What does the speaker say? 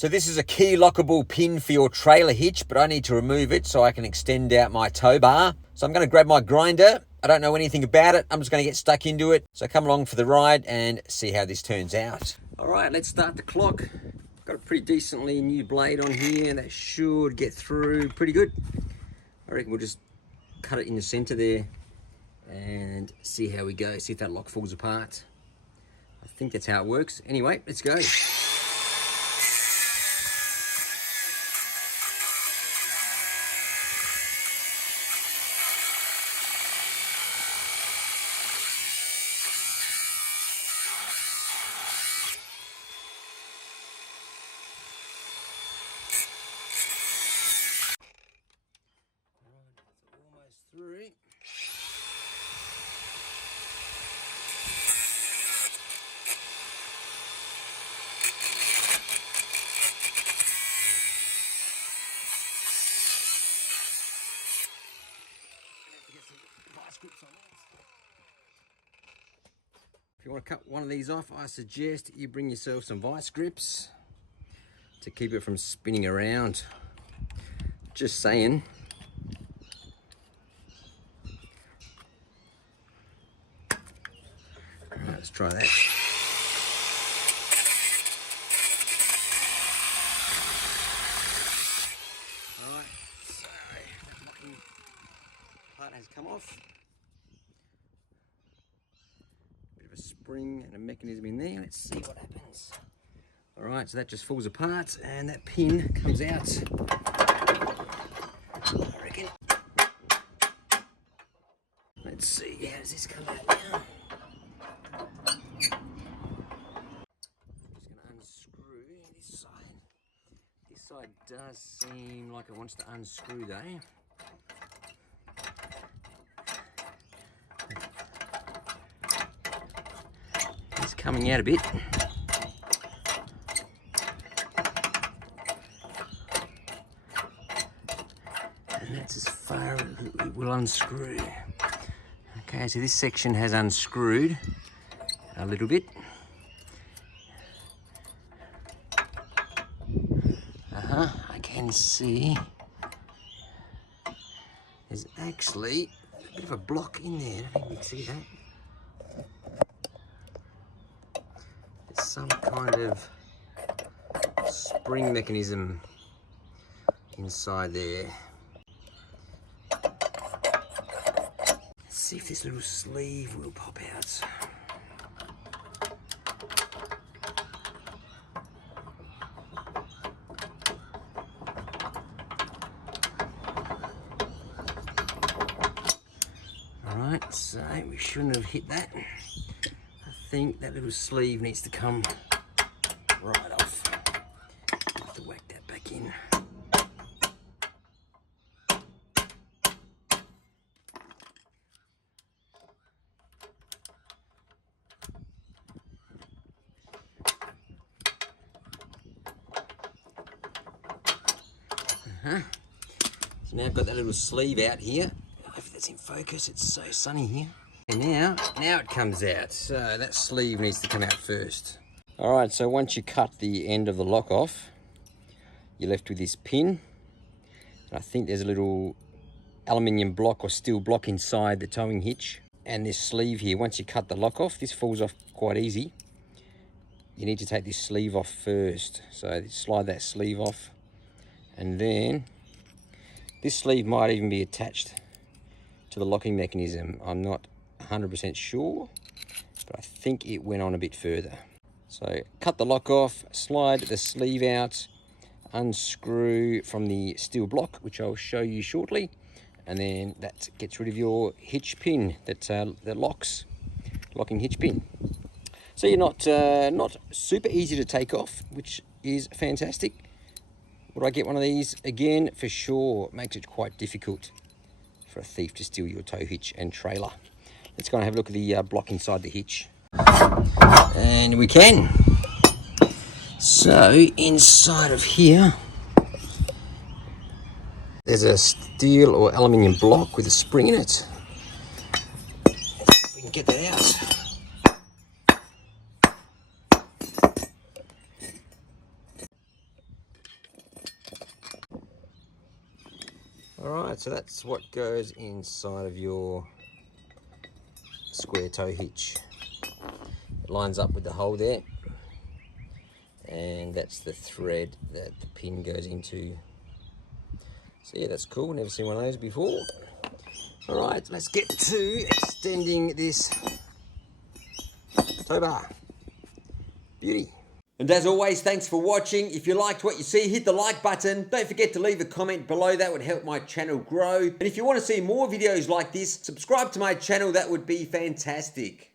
So this is a key lockable pin for your trailer hitch, but I need to remove it so I can extend out my tow bar. So I'm going to grab my grinder. I don't know anything about it. I'm just going to get stuck into it. So come along for the ride and see how this turns out. All right, let's start the clock. Got a pretty decently new blade on here. That should get through pretty good. I reckon we'll just cut it in the center there and see how we go. See if that lock falls apart. I think that's how it works. Anyway, let's go. Through. If you want to cut one of these off, I suggest you bring yourself some vice grips to keep it from spinning around. Just saying. Alright, let's try that. Alright, so that locking part has come off. Bit of a spring and a mechanism in there. Let's see what happens. Alright, so that just falls apart and that pin comes out. I reckon. Let's see, how does this come out now? This side does seem like it wants to unscrew though. It's coming out a bit. And that's as far as it will unscrew. Okay, so this section has unscrewed a little bit. I can see there's actually a bit of a block in there. I don't think you can see that. There's some kind of spring mechanism inside there. Let's see if this little sleeve will pop out. Alright, so we shouldn't have hit that. I think that little sleeve needs to come right off. I have to whack that back in. So now I've got that little sleeve out here. If that's in focus, it's so sunny here. And now it comes out. So that sleeve needs to come out first. All right, so once you cut the end of the lock off, you're left with this pin. And I think there's a little aluminium block or steel block inside the towing hitch. And this sleeve here, once you cut the lock off, this falls off quite easy. You need to take this sleeve off first. So slide that sleeve off. And then this sleeve might even be attached to the locking mechanism. I'm not 100% sure, but I think it went on a bit further. So cut the lock off, slide the sleeve out, unscrew from the steel block, which I'll show you shortly, and then that gets rid of your hitch pin that locking hitch pin. So you're not super easy to take off, which is fantastic. Would I get one of these again? For sure. Makes it quite difficult for a thief to steal your tow hitch and trailer. Let's go and have a look at the block inside the hitch. And we can. So inside of here, there's a steel or aluminium block with a spring in it. If we can get that out. Alright, so that's what goes inside of your square toe hitch. It lines up with the hole there, and that's the thread that the pin goes into. So yeah, that's cool, never seen one of those before. Alright, let's get to extending this tow bar. Beauty. And as always, thanks for watching. If you liked what you see, hit the like button. Don't forget to leave a comment below. That would help my channel grow. And if you want to see more videos like this, subscribe to my channel. That would be fantastic.